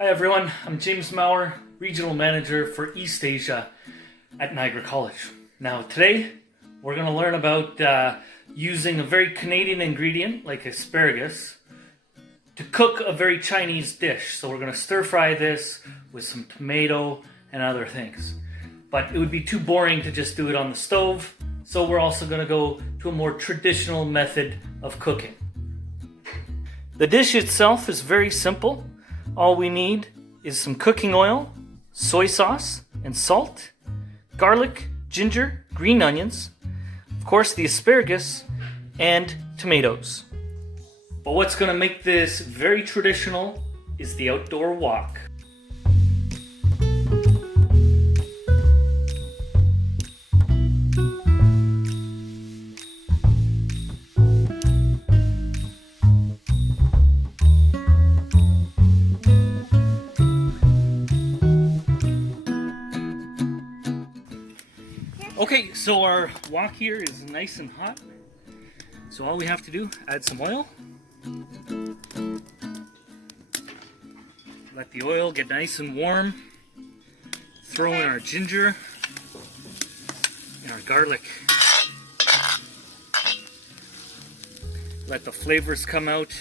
Hi everyone, I'm James Maurer, Regional Manager for East Asia at Niagara College. Now today we're going to learn about using a very Canadian ingredient like asparagus to cook a very Chinese dish. So we're going to stir fry this with some tomato and other things. But it would be too boring to just do it on the stove, so we're also going to go to a more traditional method of cooking. The dish itself is very simple. All we need is some cooking oil, soy sauce and salt, garlic, ginger, green onions, of course the asparagus, and tomatoes. But what's going to make this very traditional is the outdoor walk. Okay, so our wok here is nice and hot. So all we have to do, add some oil. Let the oil get nice and warm. Throw in our ginger and our garlic. Let the flavors come out.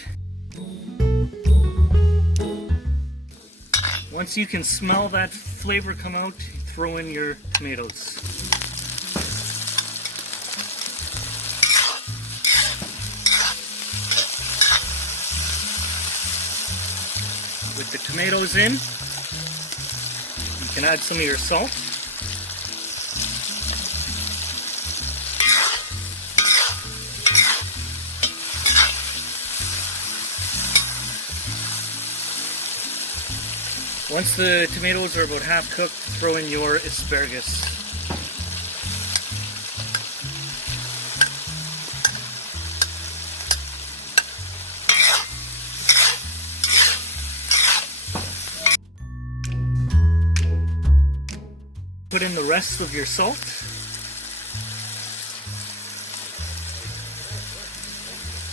Once you can smell that flavor come out, throw in your tomatoes. With the tomatoes in, you can add some of your salt. Once the tomatoes are about half cooked, throw in your asparagus. Put in the rest of your salt.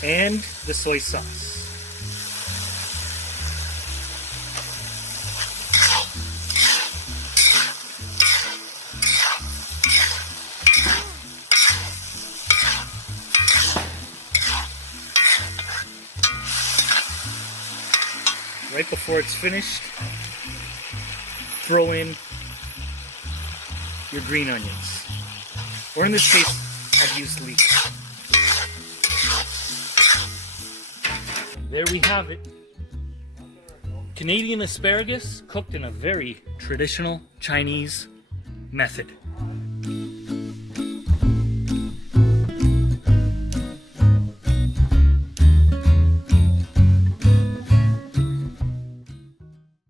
And the soy sauce. Right before it's finished, throw in your green onions, or in this case, I've used leeks. There we have it. Canadian asparagus cooked in a very traditional Chinese method.